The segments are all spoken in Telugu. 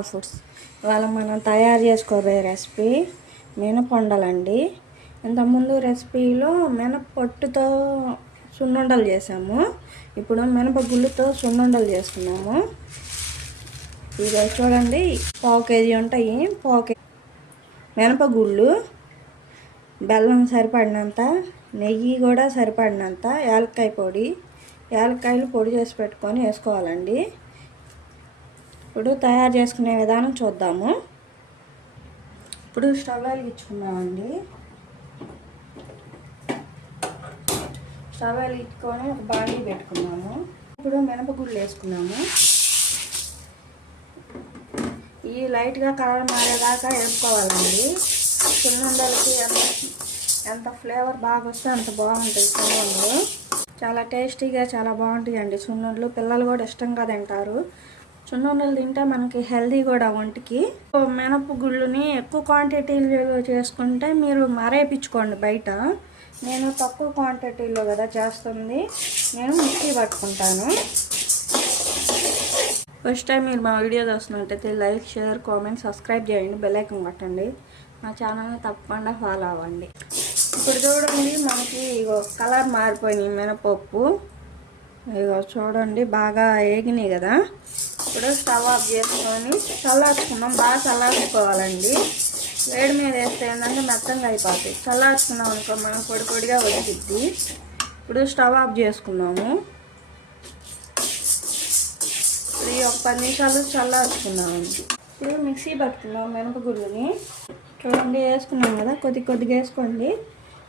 వెల్కమ్ ఫుడ్స్ ఇవాళ మనం తయారు చేసుకోబోయే రెసిపీ మినపొండలండి. ఇంతకుముందు రెసిపీలో మినపొట్టుతో సున్నుండలు చేసాము. ఇప్పుడు మినపగుళ్ళుతో సున్నుండలు చేసుకున్నాము ఇది చూడండి పావు కేజీ ఉంటాయి. పావు కేజీ మినపగుళ్ళు బెల్లం సరిపడినంత నెయ్యి కూడా సరిపడినంత యాలక్కాయ పొడి యాలక్కాయలు పొడి చేసి పెట్టుకొని వేసుకోవాలండి. ఇప్పుడు తయారు చేసుకునే విధానం చూద్దాము. ఇప్పుడు స్టవ్ వెలిగించుకున్నామండి స్టవ్ వెలిగించుకొని ఒక బాండీ పెట్టుకున్నాము. ఇప్పుడు మినపగుళ్ళు వేసుకున్నాము. ఈ లైట్గా కలర్ మారేదాకా వేసుకోవాలండి. సున్నుండలకి ఎంత ఎంత ఫ్లేవర్ బాగా వస్తే అంత బాగుంటుంది సున్నుండలు చాలా టేస్టీగా చాలా బాగుంటాయండి సున్నుండలు పిల్లలు కూడా ఇష్టంగా తింటారు. సున్నుండలు తింటే మనకి హెల్దీ కూడా ఒంటికి. మినప గుళ్ళుని ఎక్కువ క్వాంటిటీలో చేసుకుంటే మీరు మరేపించుకోండి బయట. నేను తక్కువ క్వాంటిటీలో కదా చేస్తుంది. నేను మిక్సీ పట్టుకుంటాను. ఫస్ట్ టైం మీరు మా వీడియో చూస్తున్నట్టయితే లైక్ షేర్ కామెంట్ సబ్స్క్రైబ్ చేయండి. బెల్లైకన్ పట్టండి కొట్టండి. మా ఛానల్ని తప్పకుండా ఫాలో అవ్వండి. ఇప్పుడు చూడండి మనకి ఇగో కలర్ మారిపోయినాయి మినపప్పు. ఇగో చూడండి బాగా ఏగినాయి కదా. ఇప్పుడు స్టవ్ ఆఫ్ చేసుకొని చల్లార్చుకున్నాం. బాగా చల్లార్చుకోవాలండి. వేడి మీద వేస్తే ఏంటంటే మెత్తంగా అయిపోతాయి. చల్లార్చుకున్నాం అనుకో మనం పొడి పొడిగా వచ్చిద్ది. ఇప్పుడు స్టవ్ ఆఫ్ చేసుకున్నాము. ఇప్పుడు ఈ ఒక పది నిమిషాలు చల్లార్చుకున్నామండి. ఇప్పుడు మిక్సీ పట్టుకున్నాం మినపగుళ్ళని. చూడండి వేసుకున్నాం కదా. కొద్ది కొద్దిగా వేసుకోండి.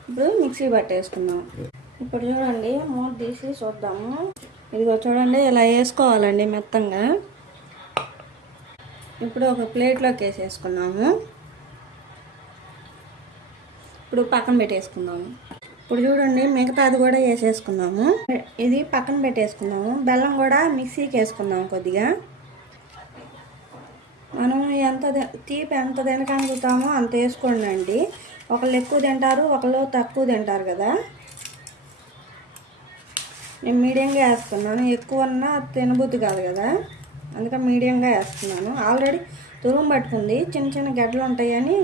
ఇప్పుడు మిక్సీ పట్టేసుకున్నాం ఇప్పుడు చూడండి మూత తీసి చూద్దాము. ఇదిగో చూడండి ఇలా వేసుకోవాలండి మెత్తంగా. ఇప్పుడు ఒక ప్లేట్లోకి వేసేసుకున్నాము ఇప్పుడు పక్కన పెట్టేసుకుందాము. ఇప్పుడు చూడండి మిగతాది కూడా వేసేసుకున్నాము ఇది పక్కన పెట్టేసుకున్నాము బెల్లం కూడా మిక్సీకి వేసుకున్నాము కొద్దిగా. మనం ఎంత తీపి ఎంత తినగలుగుతామో అంత వేసుకోండి అండి. ఒకళ్ళు ఎక్కువ తింటారు ఒకళ్ళు తక్కువ తింటారు కదా. నేను మీడియంగా వేస్తున్నాను. ఎక్కువ అన్నా తినబుద్ధి కాదు కదా. అందుకని మీడియంగా వేస్తున్నాను. ఆల్రెడీ తురుము పట్టుకుంది. చిన్న చిన్న గడ్డలు ఉంటాయని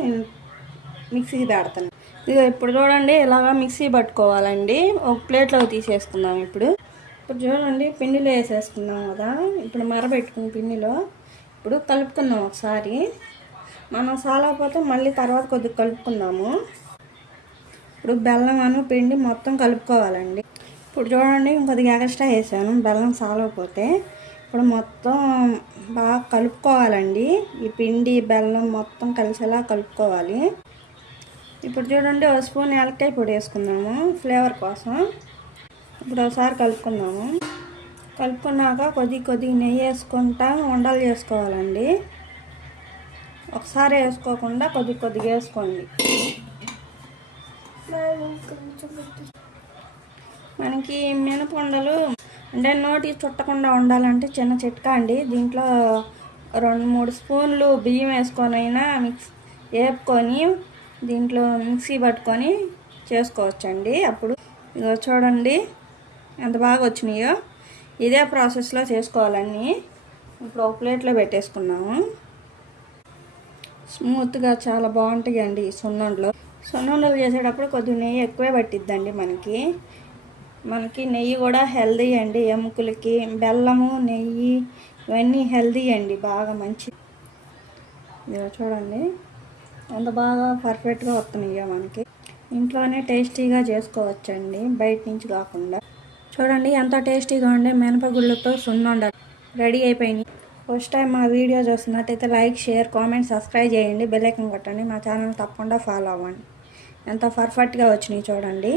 మిక్సీకి పెడతాను ఇదిగో ఇప్పుడు చూడండి ఇలాగా మిక్సీ పట్టుకోవాలండి. ఒక ప్లేట్లోకి తీసేసుకుందాం ఇప్పుడు. ఇప్పుడు చూడండి పిండిలో వేసేసుకున్నాం కదా. ఇప్పుడు మరబెట్టుకుని పిండిలో ఇప్పుడు కలుపుకుందాం ఒకసారి. మనం సాలకపోతే మళ్ళీ తర్వాత కొద్దిగా కలుపుకుందాము. ఇప్పుడు బెల్లం అను పిండి మొత్తం కలుపుకోవాలండి. ఇప్పుడు చూడండి ఇంకొద్దిగా ఎక్స్ట్రా వేసాను. బెల్లం సాలకపోతే ఇప్పుడు మొత్తం బాగా కలుపుకోవాలండి. ఈ పిండి బెల్లం మొత్తం కలిసేలా కలుపుకోవాలి. ఇప్పుడు చూడండి ఒక స్పూన్ ఏలకాయ పొడి వేసుకుందాము ఫ్లేవర్ కోసం. ఇప్పుడు ఒకసారి కలుపుకుందాము. కలుపుకున్నాక కొద్ది కొద్దిగా నెయ్యి వేసుకుంటా ఉండలు చేసుకోవాలండి. ఒకసారి వేసుకోకుండా కొద్ది కొద్దిగా వేసుకోండి. మనకి మినపండలు అంటే నోటి చుట్టకుండా ఉండాలంటే చిన్న చిట్కా అండి. దీంట్లో రెండు మూడు స్పూన్లు బియ్యం వేసుకొనైనా మిక్స్ వేపుకొని దీంట్లో మిక్సీ పట్టుకొని చేసుకోవచ్చండి. అప్పుడు ఇదో చూడండి ఎంత బాగా వచ్చినాయో. ఇదే ప్రాసెస్లో చేసుకోవాలన్నీ. ఇప్పుడు ఒక ప్లేట్లో పెట్టేసుకున్నాము. స్మూత్గా చాలా బాగుంటాయి అండి సున్నుండలు. సున్నుండలు చేసేటప్పుడు కొద్దిగా నెయ్యి ఎక్కువే పట్టిద్దండి మనకి. మనకి నెయ్యి కూడా హెల్దీ అండి ఎముకలకి బెల్లము నెయ్యి ఇవన్నీ హెల్దీ అండి బాగా మంచి. చూడండి అంత బాగా పర్ఫెక్ట్గా వస్తున్నాయి మనకి. ఇంట్లోనే టేస్టీగా చేసుకోవచ్చండి బయట నుంచి కాకుండా. చూడండి ఎంత టేస్టీగా ఉండే మినపగుళ్ళతో సున్నుండ రెడీ అయిపోయినాయి. ఫస్ట్ టైం మా వీడియో చూస్తున్నట్టయితే లైక్ షేర్ కామెంట్ సబ్స్క్రైబ్ చేయండి. బెల్లైకన్ కొట్టండి. మా ఛానల్ తప్పకుండా ఫాలో అవ్వండి. ఎంత పర్ఫెక్ట్గా వచ్చినాయి చూడండి.